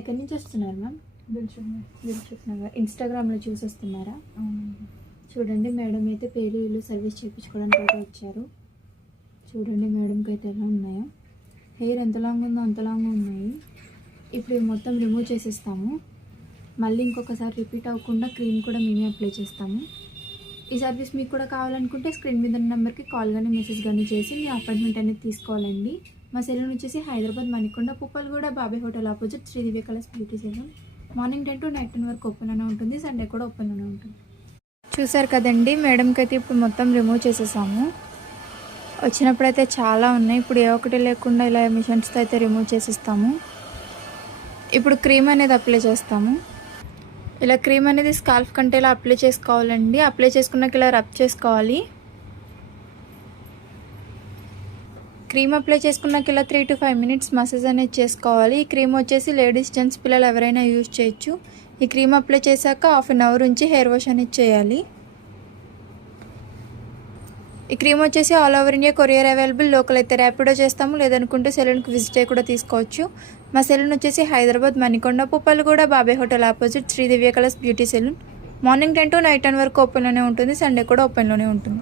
ఎక్కడి నుంచి వస్తున్నారు మ్యామ్? దిల్సుఖ్ నగర్. ఇన్స్టాగ్రామ్లో చూసి వస్తున్నారా? చూడండి మేడం అయితే పేరు ఇల్లు సర్వీస్ చేయించుకోవడానికి అయితే వచ్చారు. చూడండి మేడంకి అయితే ఎలా ఉన్నాయో. హెయిర్ ఎంత లాంగ్ ఉందో అంత లాంగ్ ఉన్నాయి. ఇప్పుడు ఇవి మొత్తం రిమూవ్ చేసేస్తాము. మళ్ళీ ఇంకొకసారి రిపీట్ అవ్వకుండా క్రీమ్ కూడా మేమే అప్లై చేస్తాము. ఈ సర్వీస్ మీకు కూడా కావాలనుకుంటే స్క్రీన్ మీద ఉన్న నెంబర్కి కాల్ కానీ మెసేజ్ కానీ చేసి మీ అపాయింట్మెంట్ అనేది తీసుకోవాలండి. మా సెలూన్ వచ్చేసి హైదరాబాద్ మణికొండ, పుప్పల్గూడ, బాబే hotel opposite Shri Divya colours beauty salon. Morning 10 to night 10 వరకు ఓపెన్లోనే ఉంటుంది. సండే కూడా ఓపెన్లోనే ఉంటుంది. చూసారు కదండి, మేడంకి అయితే ఇప్పుడు మొత్తం రిమూవ్ చేసేసాము. వచ్చినప్పుడైతే చాలా ఉన్నాయి. ఇప్పుడు ఏ ఒకటి లేకుండా ఇలా మిషన్స్తో అయితే రిమూవ్ చేసేస్తాము. ఇప్పుడు క్రీమ్ అనేది అప్లై చేస్తాము. ఇలా క్రీమ్ అనేది స్కాల్ఫ్ కంటే ఇలా అప్లై చేసుకోవాలండి. అప్లై చేసుకున్నాక ఇలా రబ్ చేసుకోవాలి. క్రీమ్ అప్లై చేసుకున్నాక ఇలా 3 to 5 minutes మసాజ్ అనేది చేసుకోవాలి. ఈ క్రీమ్ వచ్చేసి లేడీస్, జెంట్స్, పిల్లలు ఎవరైనా యూజ్ చేయొచ్చు. ఈ క్రీమ్ అప్లై చేశాక 1/2 hour ఉంచి హెయిర్ వాష్ అనేది చేయాలి. ఈ క్రీమ్ వచ్చేసి all over India courier available. Local అయితే ర్యాపిడో చేస్తాము, లేదనుకుంటే సెలూన్కి విజిట్ అయ్యి కూడా తీసుకోవచ్చు. మా సెలూన్ వచ్చేసి హైదరాబాద్ మణికొండ, పుప్పల్గూడ, బాబే hotel opposite Shri Divya colours beauty salon. Morning 10 to night 10 వరకు ఓపెన్లోనే ఉంటుంది. సండే కూడా ఓపెన్లోనే ఉంటుంది.